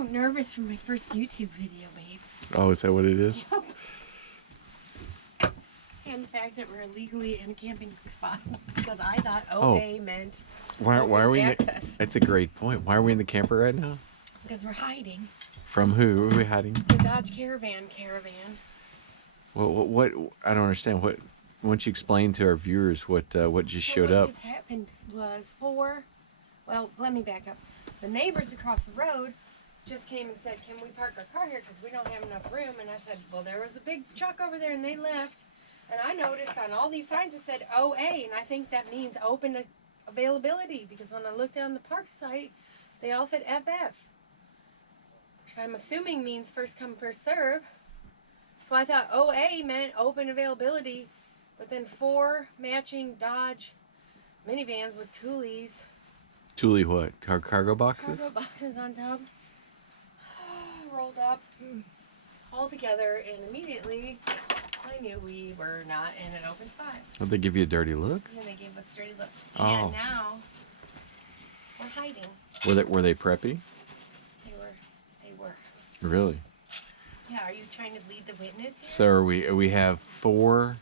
so nervous for my first YouTube video, babe. Oh, is that what it is? And the fact that we're illegally in a camping spot. Because I thought OA meant why are we access. That's a great point. Why are we in the camper right now? Because we're hiding. From who? Who are we hiding? The Dodge Caravan. What I don't understand. Why don't you explain to our viewers what just showed up? What just happened was well, let me back up. The neighbors across the road just came and said, can we park our car here because we don't have enough room? And I said, well, there was a big truck over there and they left. And I noticed on all these signs it said OA, and I think that means open availability, because when I looked on the park site, they all said FF, which I'm assuming means first come, first serve. So I thought OA meant open availability, but then 4 matching Dodge minivans with Thule's. Thule what? Cargo boxes? Cargo boxes on top. Rolled up all together, and immediately I knew we were not in an open spot. Did they give you a dirty look? And they gave us dirty looks. Oh. And now we're hiding. Were they preppy? They were. Really? Yeah, are you trying to lead the witness here? So we have 4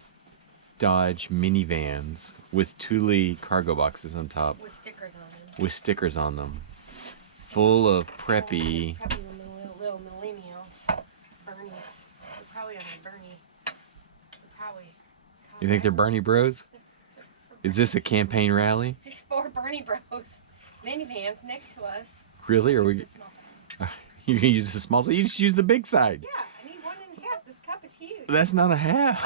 Dodge minivans with Thule cargo boxes on top. With stickers on them. Full of preppy. Preppy little millennials. Bernie's. They're probably on the Bernie. You think they're Bernie Bros? Is this a campaign rally? There's 4 Bernie Bros minivans next to us. Really? Are we? This is the small size. You can use the small side. You just use the big side. Yeah, I need 1 1/2. This cup is huge. That's not a half.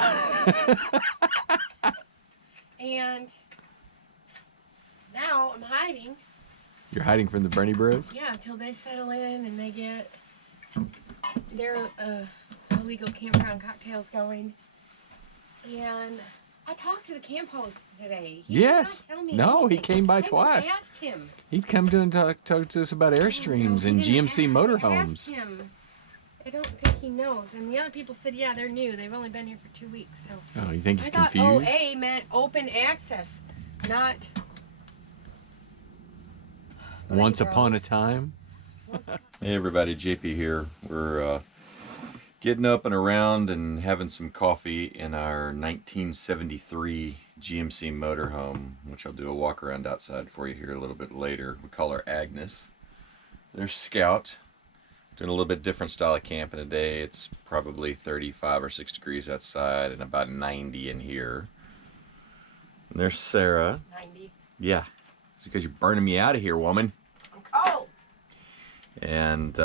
And now I'm hiding. You're hiding from the Bernie Bros? Yeah, until they settle in and they get their illegal campground cocktails going. And I talked to the camp host today. He Yes. did not tell me No, he anything. came by I twice. even asked him. He'd come to and talk to us about Airstreams and GMC motorhomes. Asked him. I don't think he knows. And the other people said, yeah, they're new. They've only been here for 2 weeks. So Oh, you think he's I thought confused? OA meant open access, not Once upon a time. Hey everybody, JP here. We're getting up and around and having some coffee in our 1973 GMC motorhome, which I'll do a walk around outside for you here a little bit later. We call her Agnes. There's Scout. Doing a little bit different style of camping today. It's probably 35 or 6 degrees outside and about 90 in here. And there's Sara. 90. Yeah, it's because you're burning me out of here, woman. I'm cold. And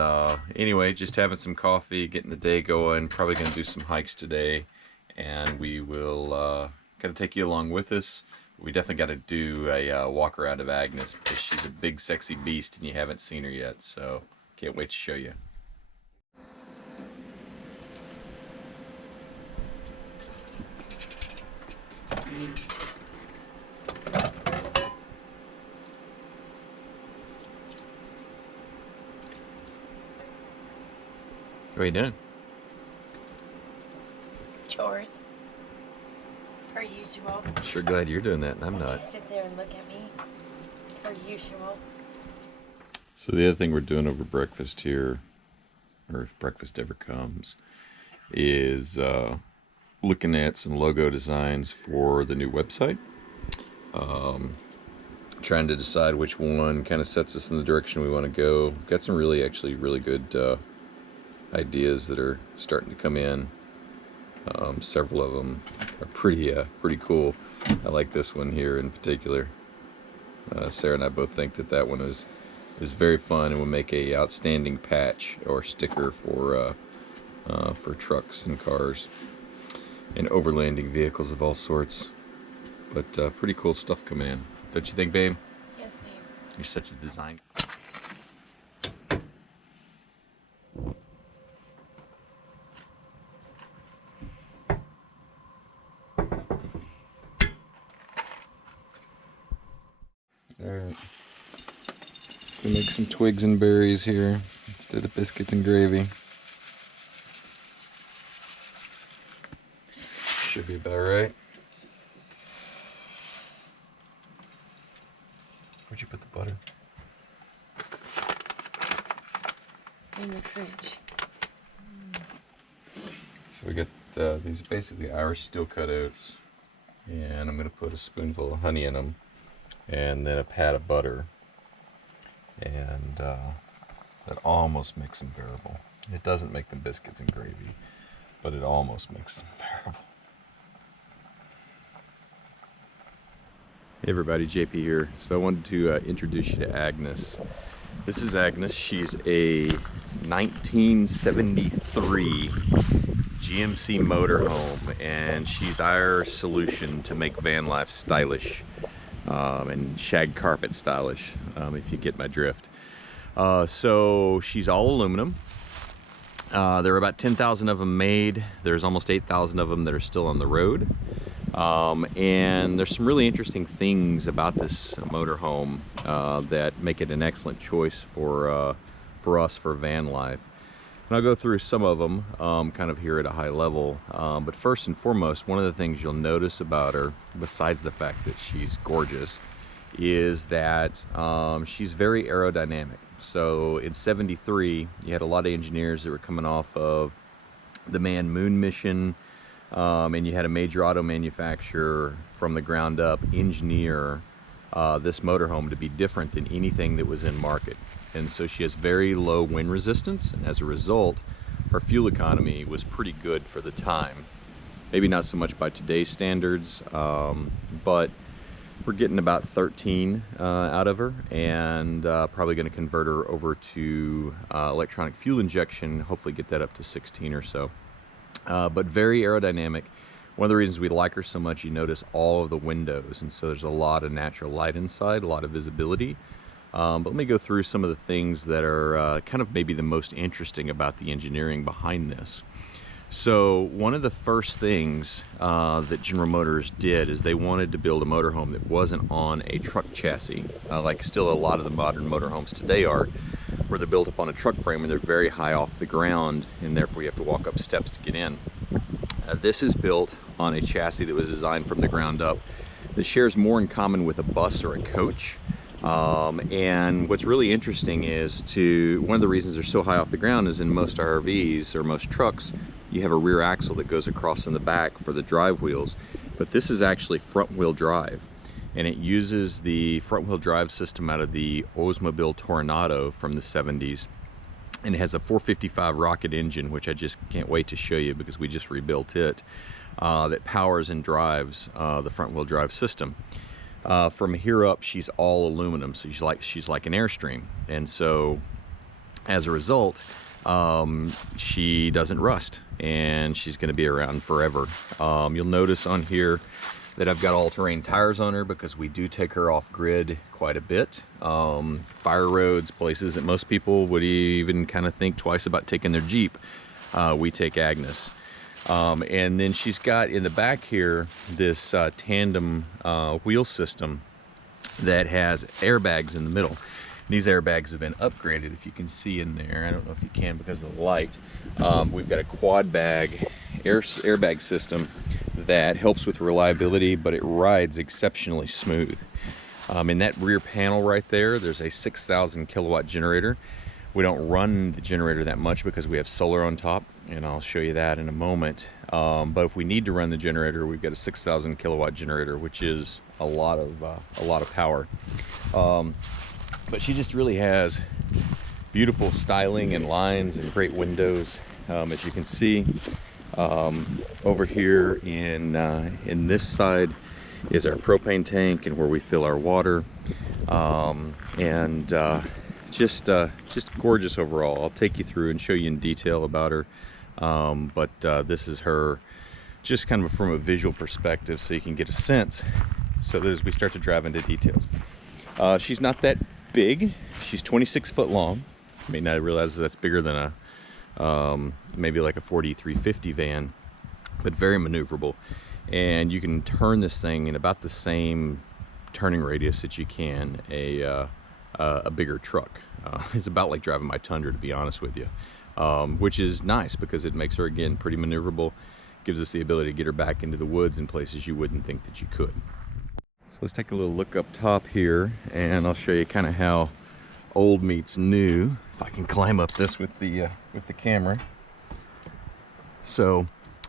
anyway, just having some coffee, getting the day going. Probably going to do some hikes today, and we will kind of take you along with us. We definitely got to do a walk around of Agnes because she's a big, sexy beast, and you haven't seen her yet. So can't wait to show you. What are you doing? Chores. Per usual. Sure glad you're doing that, and I'm You not. sit there and look at me. Per usual. So the other thing we're doing over breakfast here, or if breakfast ever comes, is looking at some logo designs for the new website. Trying to decide which one kind of sets us in the direction we want to go. Got some actually really good ideas that are starting to come in. Several of them are pretty cool. I like this one here in particular. Sara and I both think that one is very fun and will make a outstanding patch or sticker for trucks and cars and overlanding vehicles of all sorts. But pretty cool stuff coming in, don't you think, babe? Yes, babe. You're such a design. Alright, we'll make some twigs and berries here instead of biscuits and gravy. Should be about right. Where'd you put the butter? in the fridge. So we got these are basically Irish steel cut oats, and I'm going to put a spoonful of honey in them, and then a pat of butter, and that almost makes them bearable. It doesn't make them biscuits and gravy, but it almost makes them bearable. Hey everybody, JP here. So I wanted to introduce you to Agnes. This is Agnes. She's a 1973 GMC motorhome, and she's our solution to make Vanlife stylish and shag carpet stylish, if you get my drift. So she's all aluminum. There are about 10,000 of them made. There's almost 8,000 of them that are still on the road. And there's some really interesting things about this motorhome that make it an excellent choice for us for van life. And I'll go through some of them kind of here at a high level. But first and foremost, one of the things you'll notice about her, besides the fact that she's gorgeous, is that she's very aerodynamic. So in '73, you had a lot of engineers that were coming off of the manned moon mission, and you had a major auto manufacturer from the ground up engineer this motorhome to be different than anything that was in market. And so she has very low wind resistance, and as a result, her fuel economy was pretty good for the time. Maybe not so much by today's standards, but we're getting about 13 out of her, and probably going to convert her over to electronic fuel injection, hopefully get that up to 16 or so. But very aerodynamic. One of the reasons we like her so much, you notice all of the windows, and so there's a lot of natural light inside, a lot of visibility. But let me go through some of the things that are kind of maybe the most interesting about the engineering behind this. So one of the first things that General Motors did is they wanted to build a motorhome that wasn't on a truck chassis, like still a lot of the modern motorhomes today are, where they're built up on a truck frame and they're very high off the ground, and therefore you have to walk up steps to get in. This is built on a chassis that was designed from the ground up that shares more in common with a bus or a coach. And what's really interesting is one of the reasons they're so high off the ground is in most RVs or most trucks, you have a rear axle that goes across in the back for the drive wheels, but this is actually front wheel drive, and it uses the front wheel drive system out of the Oldsmobile Tornado from the 70s, and it has a 455 rocket engine, which I just can't wait to show you because we just rebuilt it, that powers and drives the front wheel drive system. From here up, she's all aluminum, so she's like an Airstream, and so as a result, she doesn't rust, and she's going to be around forever. You'll notice on here that I've got all-terrain tires on her because we do take her off-grid quite a bit. Fire roads, places that most people would even kind of think twice about taking their Jeep, we take Agnes. And then she's got in the back here this tandem wheel system that has airbags in the middle. These airbags have been upgraded, if you can see in there. I don't know if you can because of the light. We've got a quad bag airbag system that helps with reliability, but it rides exceptionally smooth. In that rear panel right there, there's a 6,000 kilowatt generator. We don't run the generator that much because we have solar on top, and I'll show you that in a moment. But if we need to run the generator, we've got a 6,000 kilowatt generator, which is a lot of power. But she just really has beautiful styling and lines and great windows, as you can see. Over here in this side is our propane tank and where we fill our water, just gorgeous overall. I'll take you through and show you in detail about her, but this is her just kind of from a visual perspective so you can get a sense, so that as we start to drive into details. She's not that big. She's 26 foot long. You may not realize that's bigger than maybe like a 4350 van, but very maneuverable, and you can turn this thing in about the same turning radius that you can a bigger truck. It's about like driving my Tundra, to be honest with you, which is nice because it makes her, again, pretty maneuverable, gives us the ability to get her back into the woods in places you wouldn't think that you could. So let's take a little look up top here, and I'll show you kind of how old meets new. If I can climb up this with the camera. So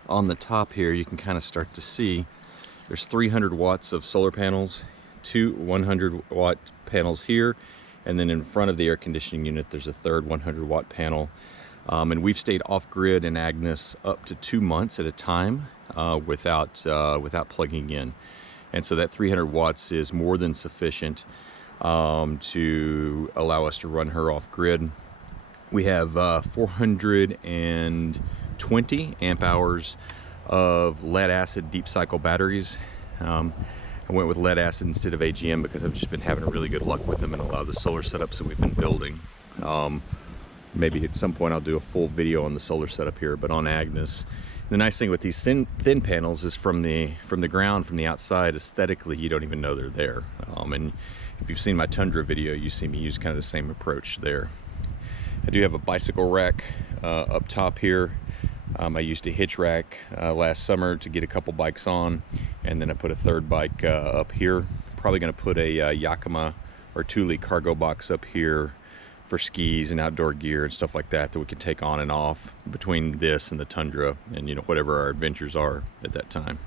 on the top here, you can kind of start to see there's 300 watts of solar panels, 2 100-watt panels here, and then in front of the air conditioning unit, there's a third 100-watt panel. And we've stayed off-grid in Agnes up to 2 months at a time without plugging in. And so that 300 watts is more than sufficient to allow us to run her off-grid. We have 420 amp hours of lead acid deep cycle batteries. I went with lead acid instead of AGM because I've just been having really good luck with them in a lot of the solar setups that we've been building. Maybe at some point I'll do a full video on the solar setup here, but on Agnes. The nice thing with these thin panels is from the ground, from the outside, aesthetically, you don't even know they're there. And if you've seen my Tundra video, you see me use kind of the same approach there. I do have a bicycle rack up top here. I used a hitch rack last summer to get a couple bikes on, and then I put a third bike up here. Probably going to put a Yakima or Thule cargo box up here for skis and outdoor gear and stuff like that we can take on and off between this and the Tundra, and whatever our adventures are at that time.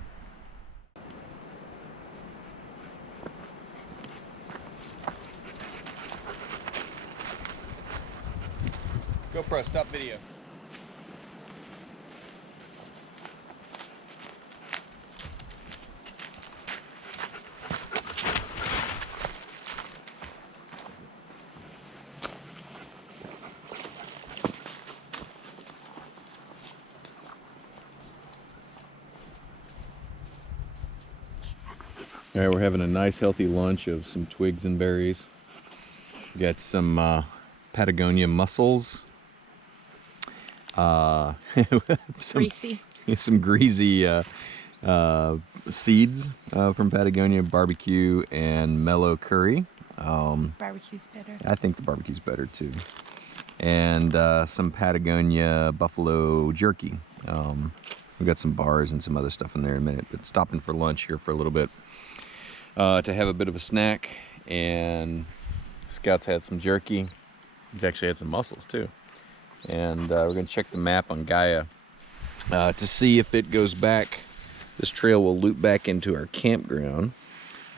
GoPro, stop video. All right, we're having a nice healthy lunch of some twigs and berries. We got some Patagonia mussels. Some greasy seeds from Patagonia, barbecue and mellow curry. Barbecue's better. I think the barbecue's better too. And some Patagonia buffalo jerky. We've got some bars and some other stuff in there in a minute, but stopping for lunch here for a little bit to have a bit of a snack. And Scout's had some jerky. He's actually had some mussels too. And we're going to check the map on Gaia to see if it goes back. This trail will loop back into our campground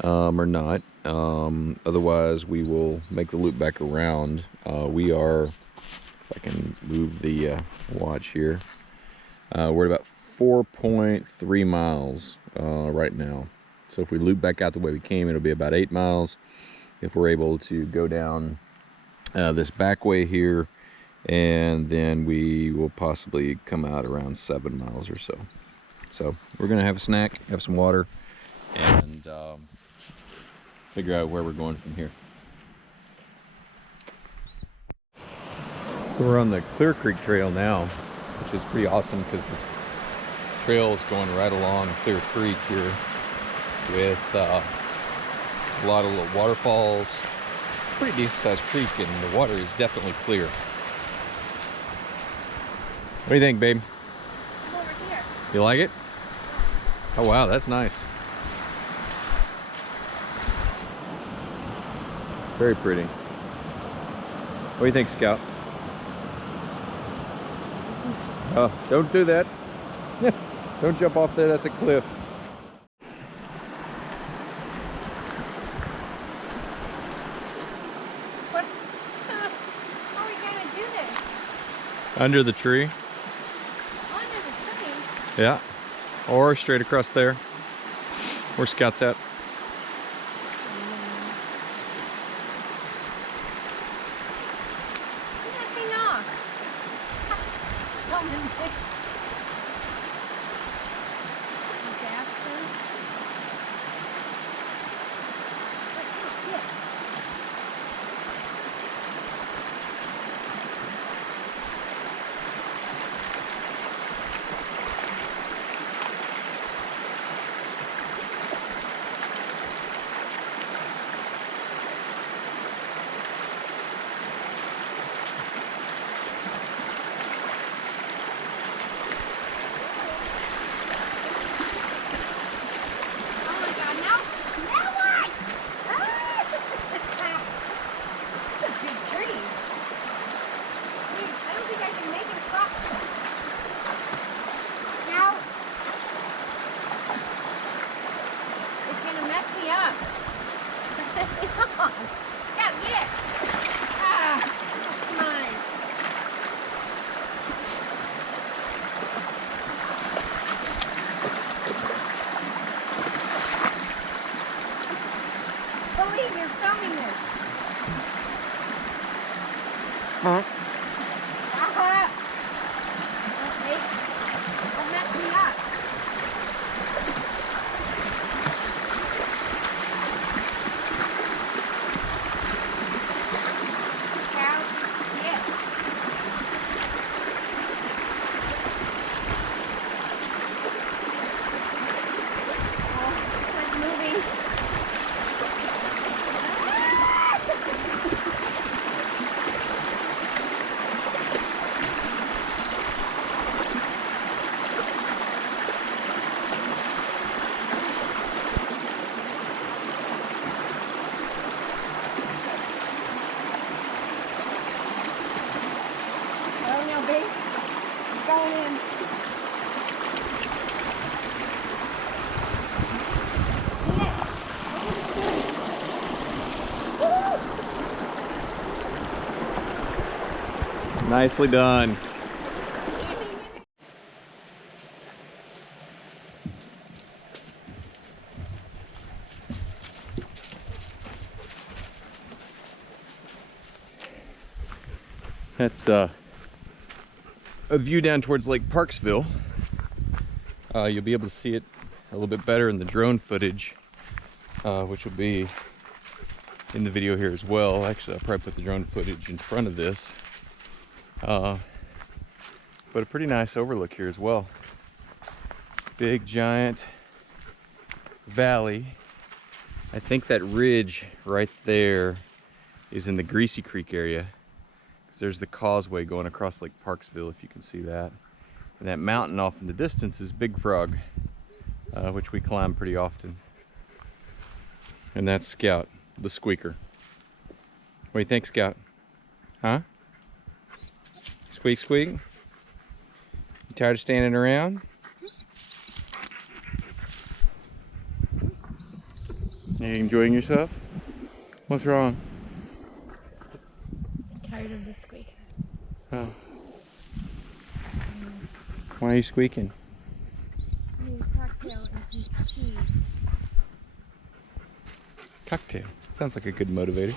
or not. Otherwise, we will make the loop back around. We are, if I can move the watch here, we're at about 4.3 miles right now. So if we loop back out the way we came, it'll be about 8 miles. If we're able to go down this back way here, and then we will possibly come out around 7 miles or so. So we're gonna have a snack, have some water, and figure out where we're going from here. So we're on the Clear Creek Trail now, which is pretty awesome because the trail is going right along Clear Creek here with a lot of little waterfalls. It's a pretty decent sized creek and the water is definitely clear. What do you think, babe? Come over here. You like it? Oh wow, that's nice. Very pretty. What do you think, Scout? Oh, don't do that. Don't jump off there, that's a cliff. What? How are we gonna do this? Under the tree. Under the tree? Yeah. Or straight across there. Where Scout's at. Get that thing off. Come in there. Okay. Don't mess me up. Cow? Yeah. Oh, it's like moving. Oh no, babe. It's going in. Nicely done. That's a view down towards Lake Parksville. You'll be able to see it a little bit better in the drone footage, which will be in the video here as well. Actually, I'll probably put the drone footage in front of this. But a pretty nice overlook here as well. Big giant valley. I think that ridge right there is in the Greasy Creek area. There's the causeway going across Lake Parksville, if you can see that. And that mountain off in the distance is Big Frog, which we climb pretty often. And that's Scout, the squeaker. What do you think, Scout? Huh? Squeak, squeak? You tired of standing around? Are you enjoying yourself? What's wrong? Tired of the squeaker. Oh. Why are you squeaking? I need a cocktail and some cheese. Cocktail. Sounds like a good motivator.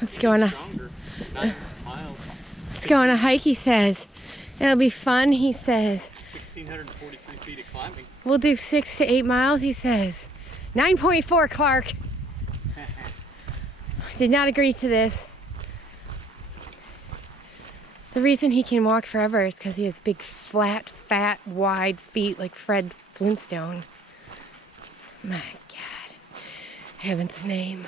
Let's go on a hike, he says. It'll be fun, he says. 1,643 feet of climbing. We'll do 6 to 8 miles, he says. 9.4, Clark. Did not agree to this. The reason he can walk forever is because he has big, flat, fat, wide feet like Fred Flintstone. My God. Heaven's name.